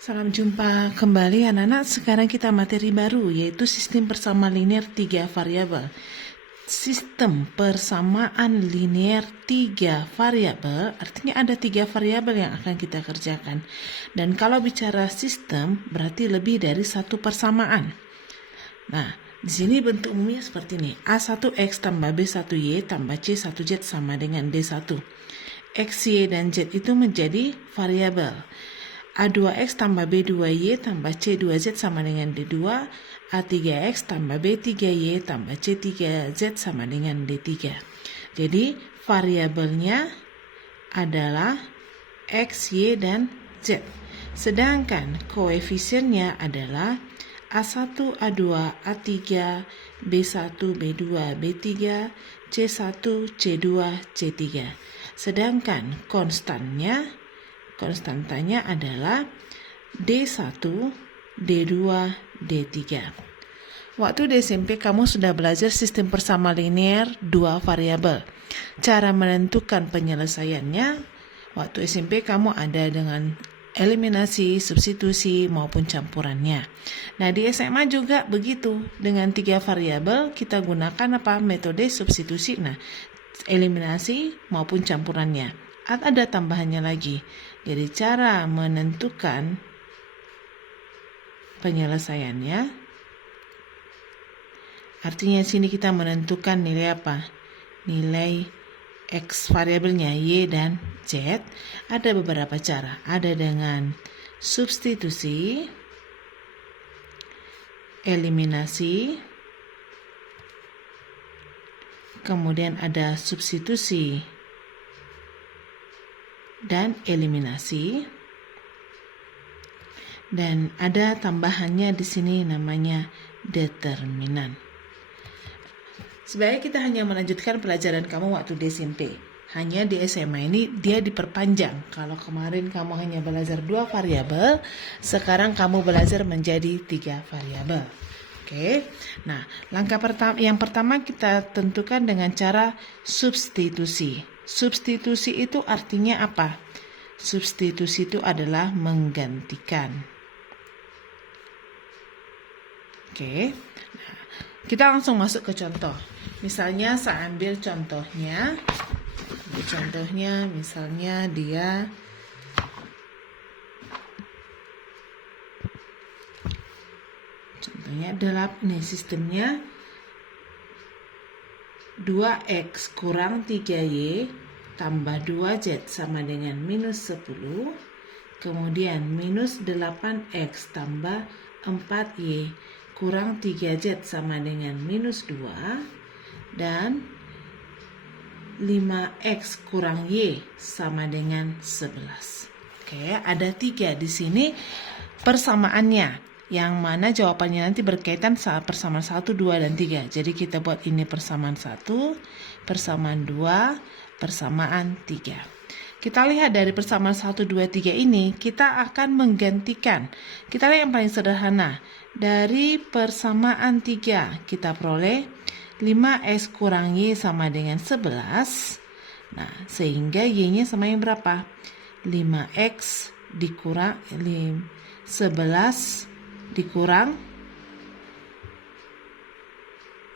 Salam jumpa kembali anak-anak. Sekarang kita materi baru, yaitu sistem persamaan linear 3 variabel. Sistem persamaan linear 3 variabel artinya ada 3 variabel yang akan kita kerjakan. Dan kalau bicara sistem berarti lebih dari satu persamaan. Nah, di sini bentuk umumnya seperti ini. A1X tambah B1Y tambah C1Z sama dengan D1. X, Y, dan Z itu menjadi variabel. A2X tambah B2Y tambah C2Z sama dengan D2. A3X tambah B3Y tambah C3Z sama dengan D3. Jadi variabelnya adalah X, Y, dan Z. Sedangkan koefisiennya adalah A1, A2, A3, B1, B2, B3, C1, C2, C3. Sedangkan konstantanya adalah D1, D2, D3. Waktu di SMP kamu sudah belajar sistem persamaan linear 2 variabel. Cara menentukan penyelesaiannya waktu SMP kamu ada dengan eliminasi, substitusi, maupun campurannya. Nah, di SMA juga begitu. Dengan 3 variabel kita gunakan metode substitusi. Nah, eliminasi maupun campurannya. Ada tambahannya lagi. Jadi cara menentukan penyelesaiannya, artinya sini kita menentukan nilai apa? Nilai X variabelnya Y dan Z. Ada beberapa cara. Ada dengan substitusi, eliminasi, kemudian ada substitusi dan eliminasi, dan ada tambahannya di sini namanya determinan. Sebenarnya kita hanya melanjutkan pelajaran kamu waktu di SMP. Hanya di SMA ini dia diperpanjang. Kalau kemarin kamu hanya belajar 2 variabel, sekarang kamu belajar menjadi 3 variabel. Oke. Nah, langkah yang pertama kita tentukan dengan cara substitusi. Substitusi itu artinya apa? Substitusi itu adalah menggantikan. Oke. Nah, kita langsung masuk ke contoh. Misalnya saya ambil contohnya. Misalnya dia ini sistemnya 2X kurang 3Y tambah 2Z sama dengan minus 10. Kemudian minus 8X tambah 4Y kurang 3Z sama dengan minus 2. Dan 5X kurang Y sama dengan 11. Oke, ada 3 di sini persamaannya. Yang mana jawabannya nanti berkaitan saat persamaan 1, 2, dan 3. Jadi kita buat ini persamaan 1, persamaan 2, persamaan 3. Kita lihat dari persamaan 1, 2, 3 ini, kita akan menggantikan. Kita lihat yang paling sederhana. Dari persamaan 3, kita peroleh 5X kurang Y sama dengan 11. Nah, sehingga Y-nya sama yang berapa? 5X dikurang 11 dikurang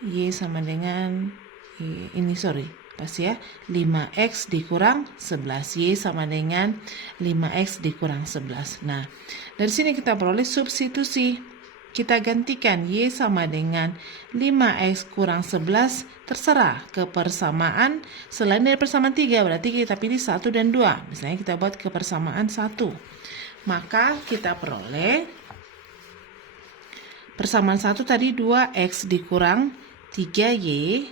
Y sama dengan 5X dikurang 11. Y sama dengan 5X dikurang 11. Nah, dari sini kita peroleh substitusi. Kita gantikan Y sama dengan 5X kurang 11, terserah ke persamaan. Selain dari persamaan 3, berarti kita pilih 1 dan 2. Misalnya kita buat ke persamaan 1. Maka kita peroleh persamaan 1 tadi 2X dikurang 3Y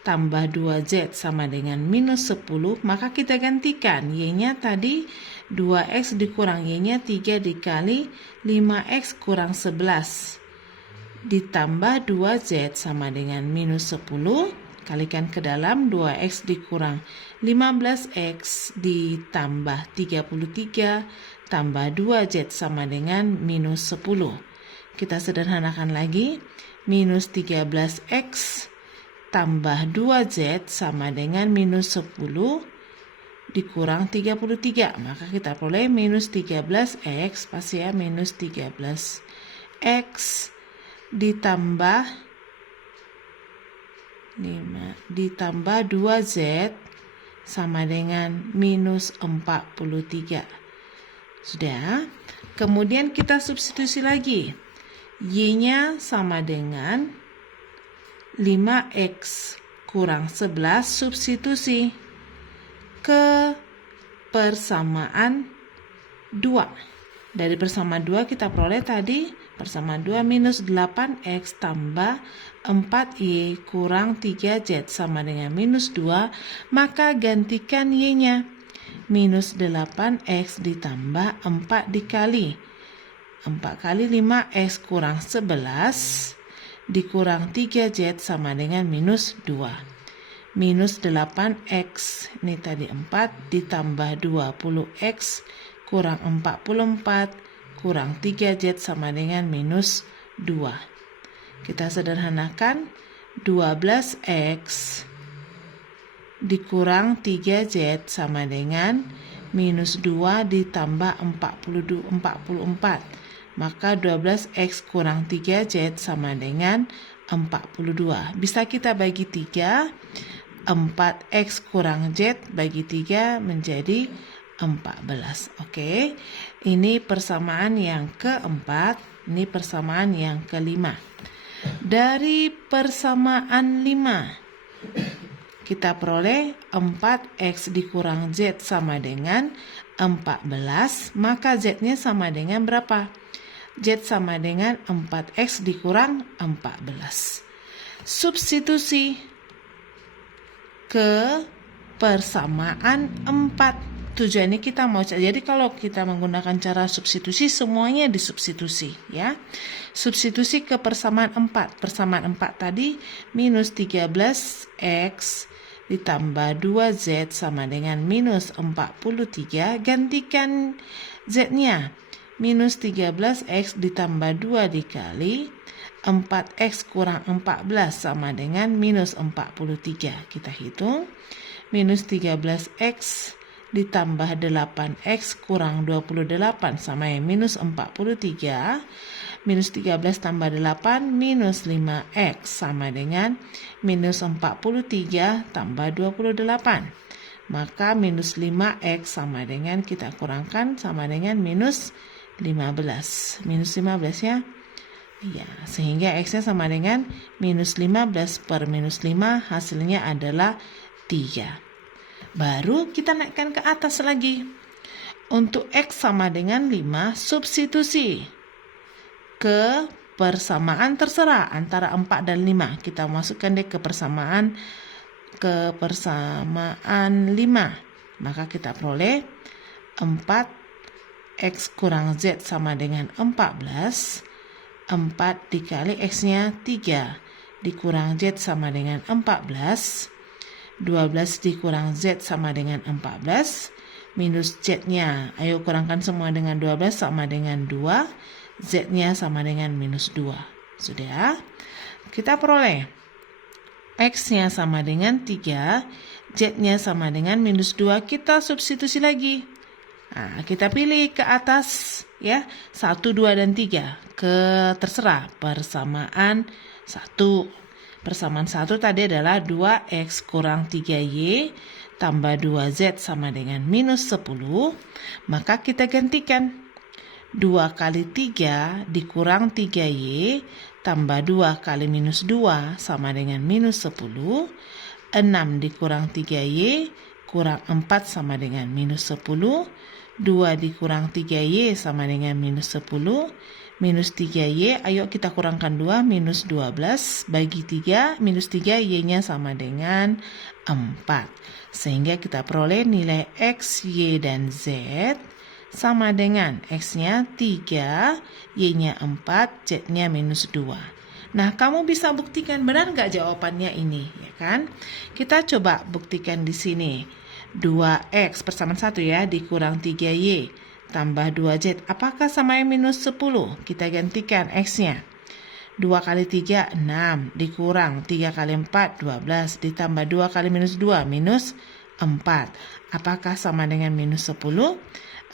tambah 2Z sama dengan minus 10. Maka kita gantikan Y-nya tadi 2X dikurang Y-nya 3 dikali 5X kurang 11 ditambah 2Z sama dengan minus 10. Kalikan ke dalam 2X dikurang 15X ditambah 33 tambah 2Z sama dengan minus 10. Kita sederhanakan lagi. Minus 13X tambah 2Z sama dengan minus 10 dikurang 33. Maka kita peroleh minus 13x, pas ya, minus 13x ditambah 2z sama dengan minus 43. Sudah. Kemudian kita substitusi lagi. Y-nya sama dengan 5x kurang 11, substitusi ke persamaan 2. Dari persamaan 2 kita peroleh tadi persamaan 2 minus 8x tambah 4y kurang 3z sama dengan minus 2. Maka gantikan y-nya. Minus 8x ditambah 4 dikali 4 kali 5x kurang 11 dikurang 3z sama dengan minus 2. Minus 8x, ini tadi 4 ditambah 20x kurang 44 kurang 3z sama dengan minus 2. Kita sederhanakan 12x dikurang 3z sama dengan minus 2 ditambah 44. Maka 12x kurang 3z sama dengan 42. Bisa kita bagi 3. 4x kurang z bagi 3 menjadi 14. Oke. Ini persamaan yang keempat. Ini persamaan yang kelima. Dari persamaan 5 kita peroleh 4x dikurang z sama dengan 14, maka z-nya sama dengan berapa? Z sama dengan 4x dikurang 14. Substitusi ke persamaan 4. Tujuannya kita mau cari. Jadi kalau kita menggunakan cara substitusi, semuanya disubstitusi ya. Substitusi ke persamaan 4. Persamaan 4 tadi minus 13x ditambah 2z sama dengan minus 43. Gantikan z-nya. Minus 13x ditambah 2 dikali 4x kurang 14 sama dengan minus 43. Kita hitung. Minus 13x ditambah 8x kurang 28 sama yang minus 43. Minus 13 tambah 8 minus 5x sama dengan minus 43 tambah 28. Maka minus 5x sama dengan, kita kurangkan sama dengan minus 15. Minus 15 ya. Ya, sehingga x-nya sama dengan minus 15 per minus 5, hasilnya adalah 3. Baru kita naikkan ke atas lagi. Untuk x sama dengan 5, substitusi ke persamaan terserah antara 4 dan 5. Kita masukkan deh ke persamaan 5. Maka kita peroleh 4x kurang z sama dengan 14. 4 dikali x-nya 3 dikurang z sama dengan 14. 12 dikurang z sama dengan 14. Minus z-nya, ayo kurangkan semua dengan 12 sama dengan 2. Z-nya sama dengan minus 2. Sudah. Kita peroleh X-nya sama dengan 3. Z-nya sama dengan minus 2. Kita substitusi lagi. Nah, kita pilih ke atas ya. 1, 2, dan 3. Ke terserah. Persamaan 1. Persamaan 1 tadi adalah 2X kurang 3Y tambah 2Z sama dengan minus 10. Maka kita gantikan. 2 kali 3 dikurang 3Y tambah 2 kali minus 2 sama dengan minus 10. 6 dikurang 3Y kurang 4 sama dengan minus 10. 2 dikurang 3Y sama dengan minus 10. Minus 3Y, ayo kita kurangkan 2, minus 12. Bagi 3, minus 3, Y-nya sama dengan 4. Sehingga kita peroleh nilai X, Y, dan Z sama dengan X-nya 3, Y-nya 4, Z-nya minus 2. Nah, kamu bisa buktikan benar nggak jawabannya ini, ya kan? Kita coba buktikan di sini. 2X persamaan 1 ya, dikurang 3Y tambah 2Z. Apakah sama yang minus 10? Kita gantikan X-nya. 2 kali 3, 6. Dikurang 3 kali 4, 12. Ditambah 2 kali minus 2, minus Apakah sama dengan minus 10?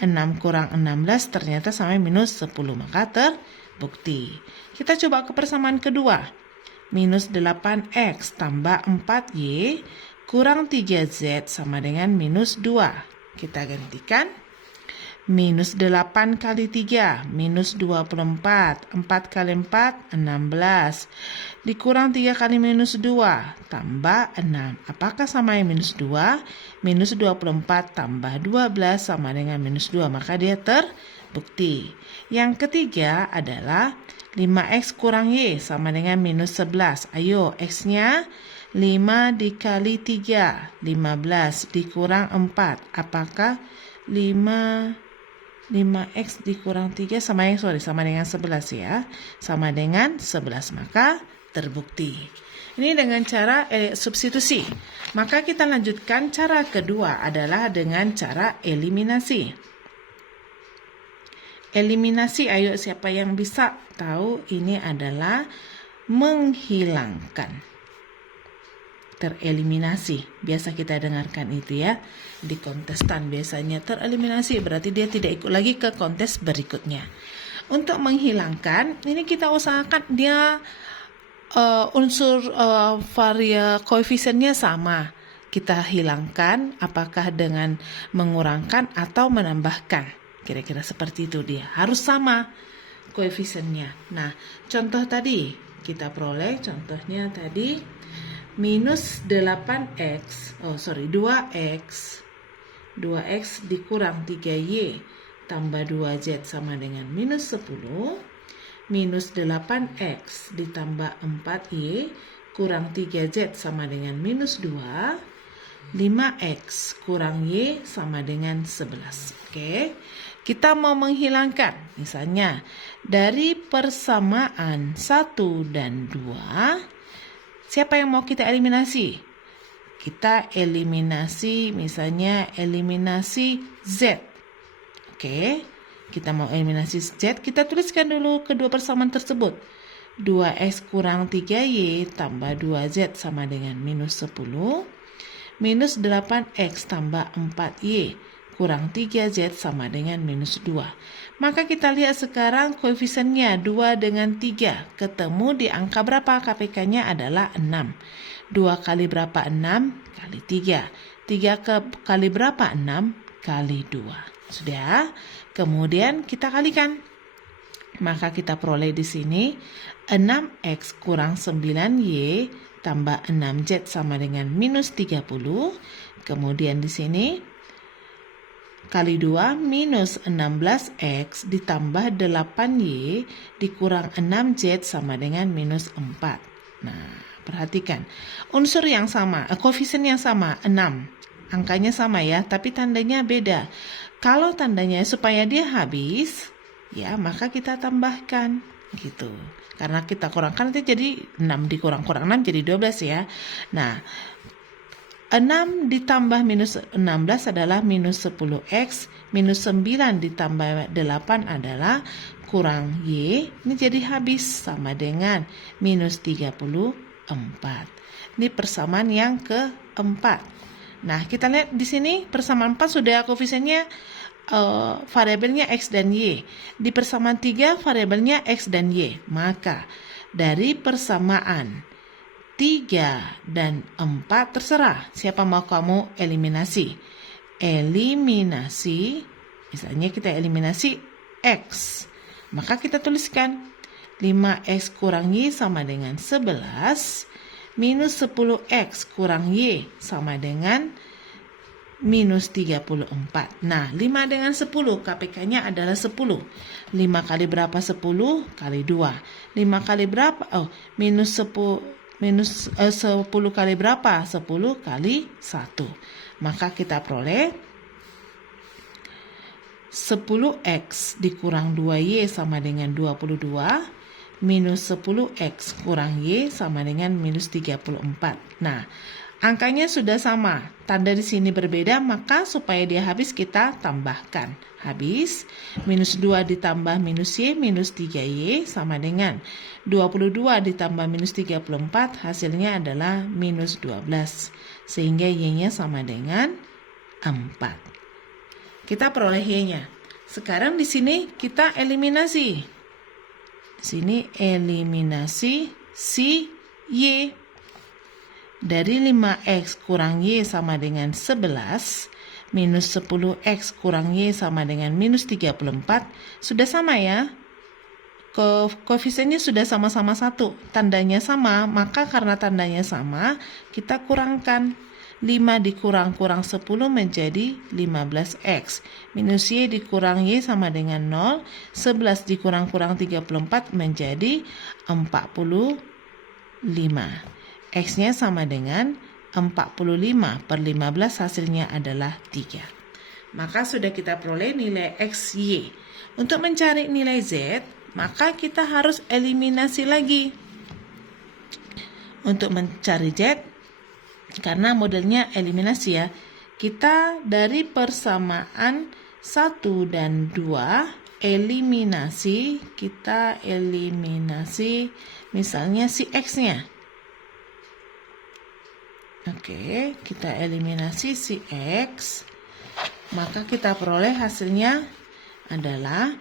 6 kurang 16 ternyata sama minus 10, maka terbukti. Kita coba ke persamaan kedua. Minus 8x tambah 4y kurang 3z sama dengan minus 2. Kita gantikan. Minus 8 kali 3, minus 24. 4 kali 4, 16. Dikurang 3 kali minus 2, tambah 6. Apakah sama yang minus 2? Minus 24 tambah 12 sama dengan minus 2. Maka dia terbukti. Yang ketiga adalah 5x kurang y sama dengan minus 11. Ayo, x-nya 5 dikali 3, 15 dikurang 4. Apakah 5x dikurang 3 sama dengan 11 ya. Sama dengan 11, maka terbukti. Ini dengan cara substitusi. Maka kita lanjutkan cara kedua adalah dengan cara eliminasi. Eliminasi, ayo siapa yang bisa tahu ini adalah menghilangkan. Tereliminasi, biasa kita dengarkan itu ya di kontestan, biasanya tereliminasi berarti dia tidak ikut lagi ke kontes berikutnya. Untuk menghilangkan ini kita usahakan dia unsur koefisiennya sama, kita hilangkan apakah dengan mengurangkan atau menambahkan, kira-kira seperti itu, dia harus sama koefisiennya. Nah, contoh tadi kita peroleh, contohnya tadi minus 2x dikurang 3y tambah 2z sama dengan minus 10. Minus 8x ditambah 4y kurang 3z sama dengan minus 2. 5x kurang y sama dengan 11. Oke, kita mau menghilangkan, misalnya dari persamaan 1 dan 2, siapa yang mau kita eliminasi? Kita eliminasi, misalnya eliminasi Z. Oke, kita mau eliminasi Z, kita tuliskan dulu kedua persamaan tersebut. 2x kurang 3y tambah 2z sama dengan minus 10. Minus 8x tambah 4y kurang 3z sama dengan minus 2. Maka kita lihat sekarang koefisiennya 2 dengan 3. Ketemu di angka berapa? KPK-nya adalah 6. 2 kali berapa? 6 kali 3. 3 kali berapa? 6 kali 2. Sudah? Kemudian kita kalikan. Maka kita peroleh di sini 6x kurang 9y tambah 6z sama dengan minus 30. Kemudian di sini kali 2 minus 16x ditambah 8y dikurang 6z sama dengan minus 4. Nah, perhatikan. Unsur yang sama, koefisien yang sama, 6. Angkanya sama ya, tapi tandanya beda. Kalau tandanya supaya dia habis, ya maka kita tambahkan gitu. Karena kita kurangkan nanti jadi 6 dikurang-kurang 6 jadi 12 ya. Nah, 6 ditambah minus 16 adalah minus 10x, minus 9 ditambah 8 adalah kurang y, ini jadi habis sama dengan minus 34. Ini persamaan yang keempat. Nah, kita lihat di sini persamaan 4 sudah koefisiennya variabelnya x dan y. Di persamaan 3 variabelnya x dan y. Maka dari persamaan 3 dan 4 terserah siapa mau kamu eliminasi. Eliminasi, misalnya kita eliminasi x. Maka kita tuliskan 5x kurang y sama dengan 11. Minus 10x kurang y sama dengan minus 34. Nah, 5 dengan 10, KPK-nya adalah 10. 5 kali berapa 10? Kali 2. 5 kali berapa? Minus 10 kali berapa? 10 kali 1. Maka kita peroleh 10x dikurang 2y sama dengan 22. Minus 10x kurang y sama dengan minus 34. Nah, angkanya sudah sama, tanda di sini berbeda, maka supaya dia habis kita tambahkan. Habis, minus 2 ditambah minus Y, minus 3Y sama dengan 22 ditambah minus 34, hasilnya adalah minus 12. Sehingga Y-nya sama dengan 4. Kita peroleh Y-nya. Sekarang di sini kita eliminasi. Di sini eliminasi si Y. Dari 5X kurang Y sama dengan 11, minus 10X kurang Y sama dengan minus 34, sudah sama ya. Koefisiennya sudah sama-sama 1, tandanya sama, maka karena tandanya sama, kita kurangkan. 5 dikurang-kurang 10 menjadi 15X. Minus Y dikurang Y sama dengan 0, 11 dikurang-kurang 34 menjadi 45. X-nya sama dengan 45 per 15, hasilnya adalah 3. Maka sudah kita peroleh nilai X, Y. Untuk mencari nilai Z, maka kita harus eliminasi lagi. Untuk mencari Z, karena modelnya eliminasi ya, kita dari persamaan 1 dan 2, kita eliminasi misalnya si X-nya. Oke, kita eliminasi si X, maka kita peroleh hasilnya adalah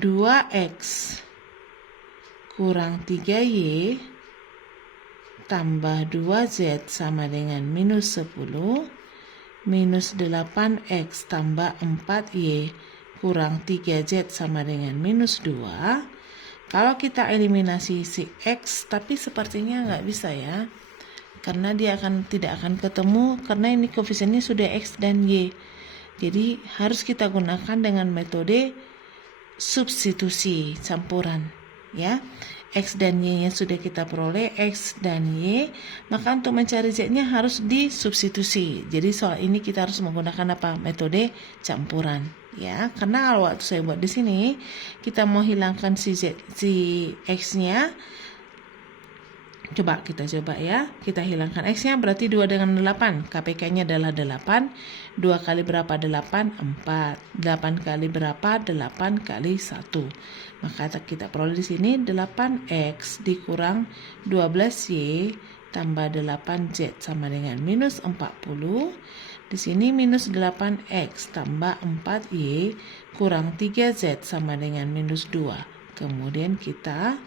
2X kurang 3Y tambah 2Z sama dengan minus 10, minus 8X tambah 4Y kurang 3Z sama dengan minus 2. Kalau kita eliminasi si X, tapi sepertinya nggak bisa ya, karena dia tidak akan ketemu, karena ini koefisiennya sudah X dan Y. Jadi harus kita gunakan dengan metode substitusi campuran ya. X dan Y-nya sudah kita peroleh, X dan Y, maka untuk mencari Z-nya harus disubstitusi. Jadi soal ini kita harus menggunakan apa? Metode campuran ya. Karena waktu saya buat di sini, kita mau hilangkan si X-nya. Kita coba ya. Kita hilangkan X-nya, berarti 2 dengan 8. KPK-nya adalah 8. 2 kali berapa? 8, 4. 8 kali berapa? 8 kali 1. Maka kita peroleh di sini 8X dikurang 12Y tambah 8Z sama dengan minus 40. Di sini minus 8X tambah 4Y kurang 3Z sama dengan minus 2. Kemudian kita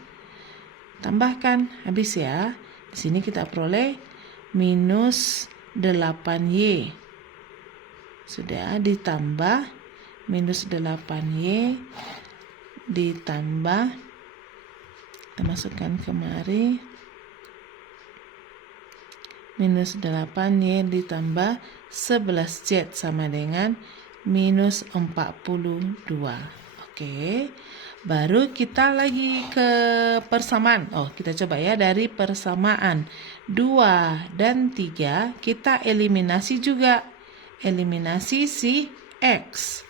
tambahkan, habis ya. Di sini kita peroleh minus 8Y. Sudah ditambah minus 8Y ditambah, kita masukkan kemari, minus 8Y ditambah 11Z sama dengan minus 42. Oke. Baru kita lagi ke persamaan. Kita coba ya, dari persamaan 2 dan 3 kita eliminasi juga. Eliminasi si X.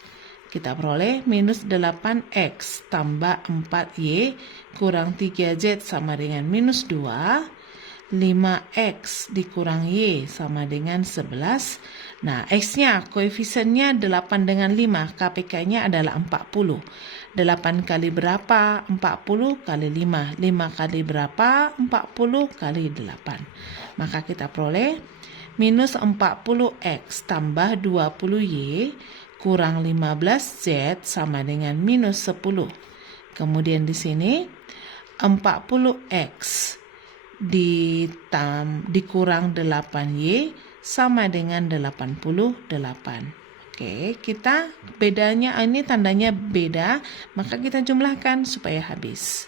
Kita peroleh minus 8X tambah 4Y kurang 3Z sama dengan minus 2. 5X dikurang Y sama dengan 11. Nah, X-nya koefisiennya 8 dengan 5, KPK-nya adalah 40. 8 kali berapa? 40 kali 5. 5 kali berapa? 40 kali 8. Maka kita peroleh minus 40X tambah 20Y kurang 15Z sama dengan minus 10. Kemudian di sini 40X dikurang 8Y sama dengan 88. Oke, kita bedanya, ini tandanya beda, maka kita jumlahkan supaya habis.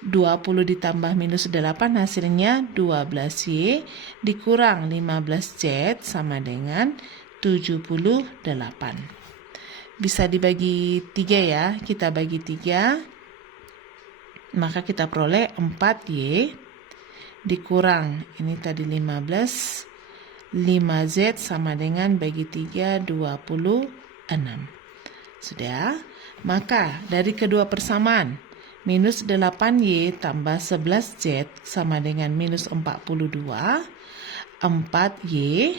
20 ditambah minus 8 hasilnya 12Y dikurang 15Z sama dengan 78. Bisa dibagi 3 ya, kita bagi 3, maka kita peroleh 4Y dikurang, ini tadi 15, 5Z sama dengan bagi 3, 26. Sudah, maka dari kedua persamaan, minus 8Y tambah 11Z sama dengan minus 42. 4Y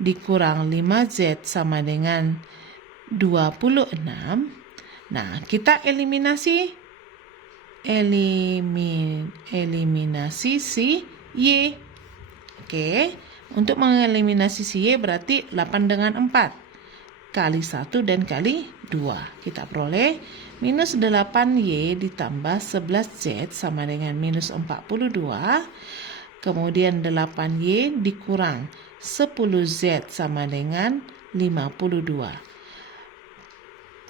dikurang 5Z sama dengan 26. Nah, kita eliminasi si Y. Oke, untuk mengeliminasi si Y berarti 8 dengan 4 kali 1 dan kali 2. Kita peroleh minus 8Y ditambah 11Z sama dengan minus 42. Kemudian 8Y dikurang 10Z sama dengan 52.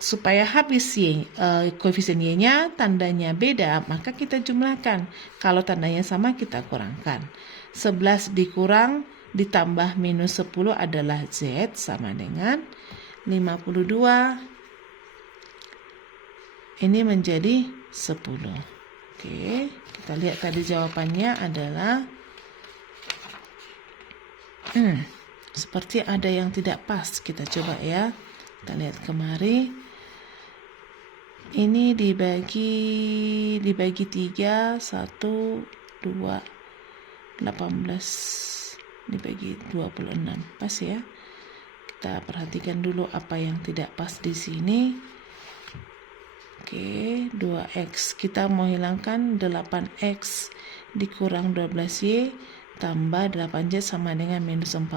Supaya habis koefisien Y-nya tandanya beda, maka kita jumlahkan. Kalau tandanya sama, kita kurangkan. 11 dikurang ditambah minus 10 adalah Z sama dengan 52. Ini menjadi 10. Oke, kita lihat tadi jawabannya adalah seperti ada yang tidak pas. Kita coba ya. Kita lihat kemari. Ini dibagi 3, 1, 2, 18 dibagi 26. Pas ya? Kita perhatikan dulu apa yang tidak pas di sini. Oke, 2X. Kita mau hilangkan 8X dikurang 12Y tambah 8Z sama dengan minus 40.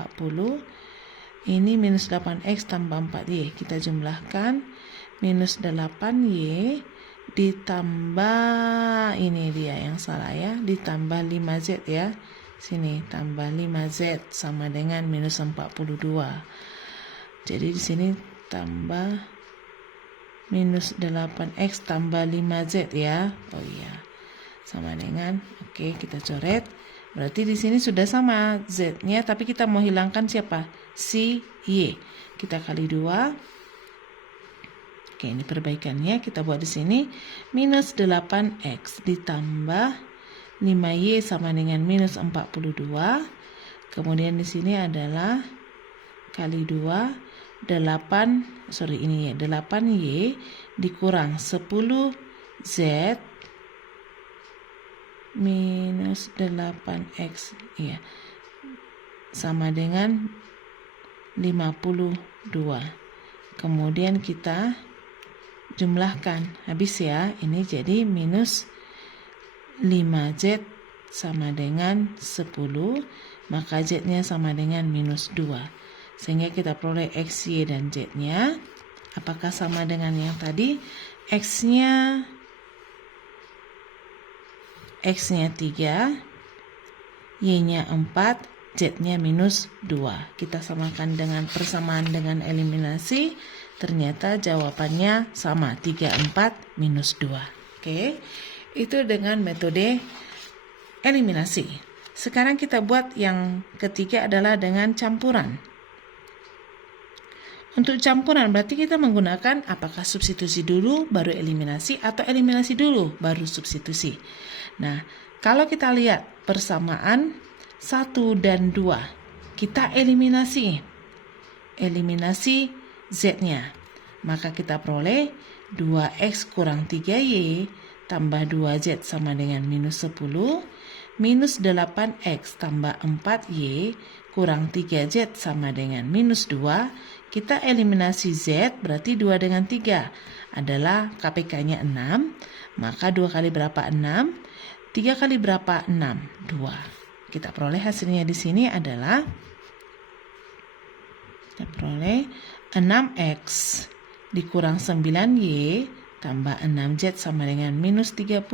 Ini minus 8X tambah 4Y. Kita jumlahkan. Minus 8Y ditambah, ini dia yang salah ya, ditambah 5Z ya. Sini tambah 5Z sama dengan minus 42. Jadi di sini tambah minus 8X tambah 5Z ya. Oh iya. Sama dengan, oke, kita coret. Berarti di sini sudah sama Z-nya, tapi kita mau hilangkan siapa? Si Y. Kita kali 2. Oke, ini perbaikannya kita buat di sini. Minus 8X ditambah 5Y sama dengan minus 42. Kemudian di sini adalah kali 2, 8Y dikurang 10Z minus 8X ya, sama dengan 52. Kemudian kita jumlahkan, habis ya, ini jadi minus 5Z sama dengan 10, maka Z-nya sama dengan minus 2. Sehingga kita peroleh X, Y, dan Z-nya. Apakah sama dengan yang tadi? X-nya 3, Y-nya 4, Z-nya minus 2. Kita samakan dengan persamaan dengan eliminasi. Ternyata jawabannya sama, 3, 4, minus 2. Oke, itu dengan metode eliminasi. Sekarang kita buat yang ketiga adalah dengan campuran. Untuk campuran berarti kita menggunakan apakah substitusi dulu baru eliminasi atau eliminasi dulu baru substitusi. Nah, kalau kita lihat persamaan 1 dan 2, kita eliminasi Z-nya. Maka kita peroleh 2X kurang 3Y tambah 2Z sama dengan minus 10. Minus 8X tambah 4Y kurang 3Z sama dengan minus 2. Kita eliminasi Z, berarti 2 dengan 3 adalah KPK-nya 6. Maka 2 kali berapa? 6. 3 kali berapa? 6. 2. Kita peroleh hasilnya di sini adalah, kita peroleh 6X dikurang 9Y tambah 6Z sama dengan minus 30.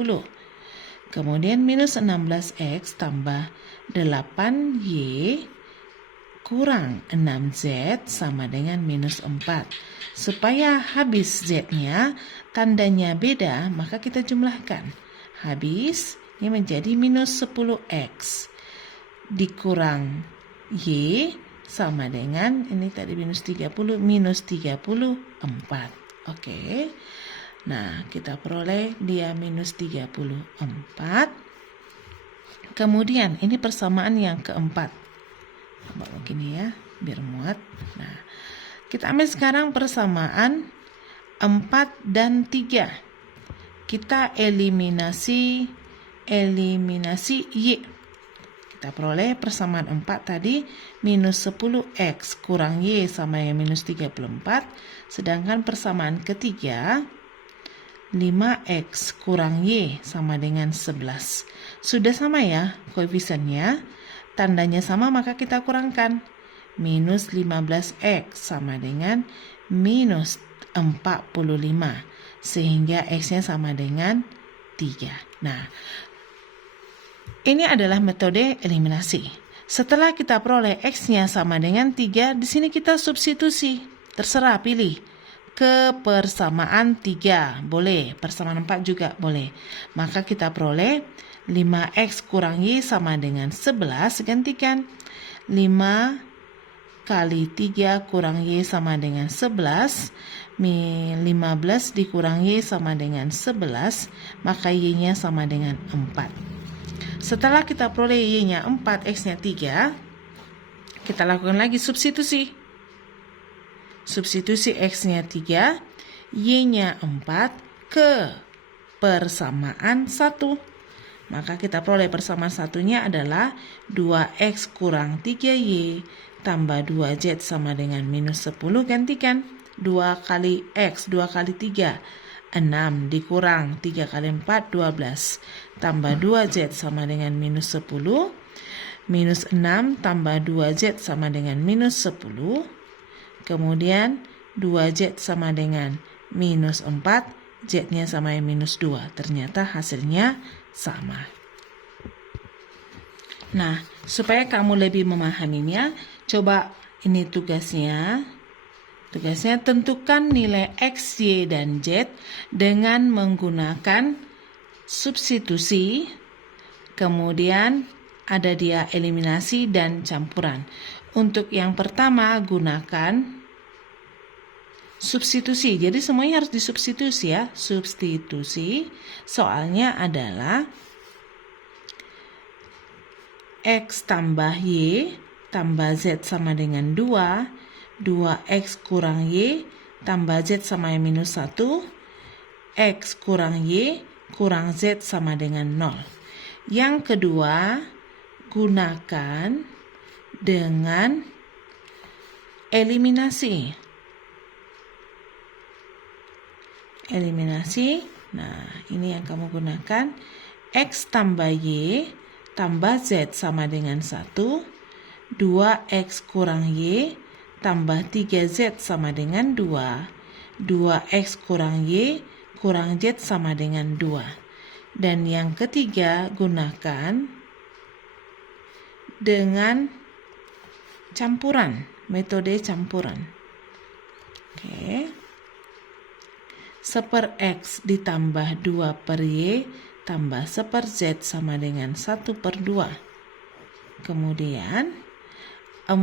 Kemudian minus 16X tambah 8Y kurang 6Z sama dengan minus 4. Supaya habis Z-nya, tandanya beda, maka kita jumlahkan. Habis, ini menjadi minus 10X dikurang Y sama dengan, ini tadi minus 30, minus 34. Oke. Nah, kita peroleh dia minus 34. Kemudian, ini persamaan yang keempat. Coba begini ya, biar muat. Nah, kita ambil sekarang persamaan 4 dan 3. Kita eliminasi Y. kita peroleh persamaan 4 tadi minus 10x kurang y sama dengan minus 34. Sedangkan persamaan ketiga 5x kurang y sama dengan 11. Sudah sama ya koefisiennya. Tandanya sama maka kita kurangkan. Minus 15x sama dengan minus 45. Sehingga x-nya sama dengan 3. Nah, ini adalah metode eliminasi. Setelah kita peroleh x-nya sama dengan 3, di sini kita substitusi. Terserah pilih. Ke persamaan 3, boleh. Persamaan 4 juga boleh. Maka kita peroleh 5x kurang y sama dengan 11, gantikan 5 kali 3 kurang y sama dengan 11, 15 dikurang y sama dengan 11, maka y-nya sama dengan 4. Setelah kita peroleh y-nya 4, x-nya 3, kita lakukan lagi substitusi. Substitusi x-nya 3, y-nya 4 ke persamaan 1. Maka kita peroleh persamaan satunya adalah 2x kurang 3y tambah 2z sama dengan minus 10. Gantikan 2 kali x, 2 kali 3, 6 dikurang 3 kali 4, 12. Tambah 2z sama dengan minus 10. Minus 6 tambah 2z sama dengan minus 10. Kemudian 2z sama dengan minus 4. Z-nya sama yang minus 2. Ternyata hasilnya sama. Nah, supaya kamu lebih memahaminya, coba ini tugasnya. Tugasnya tentukan nilai X, Y, dan Z dengan menggunakan substitusi. Kemudian ada dia eliminasi dan campuran. Untuk yang pertama gunakan substitusi. Jadi semuanya harus disubstitusi ya. Substitusi. Soalnya adalah X tambah Y tambah Z sama dengan 2. 2X kurang Y tambah Z sama yang minus 1. X kurang Y kurang Z sama dengan 0. Yang kedua, gunakan dengan eliminasi. Eliminasi, nah ini yang kamu gunakan. X tambah Y tambah Z sama dengan 1. 2X kurang Y tambah 3Z sama dengan 2. 2X kurang Y kurang Z sama dengan 2. Dan yang ketiga, gunakan dengan campuran, metode campuran. Oke. 1 X ditambah 2 per Y tambah 1 per Z sama dengan 1 per 2. Kemudian 4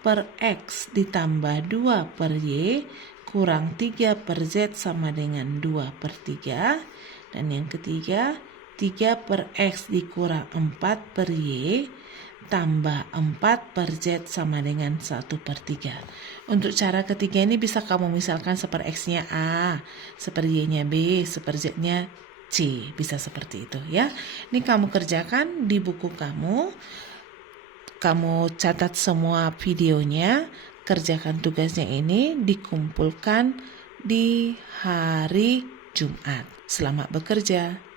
per X ditambah 2 per Y kurang 3 per Z sama dengan 2 per 3. Dan yang ketiga, 3 per X dikurang 4 per Y tambah 4 per Z sama dengan 1 per 3. Untuk cara ketiga ini bisa kamu misalkan 1 per X-nya A, 1 per Y-nya B, 1 per Z-nya C. Bisa seperti itu ya. Ini kamu kerjakan di buku kamu. Kamu catat semua videonya. Kerjakan tugasnya ini, dikumpulkan di hari Jumat. Selamat bekerja.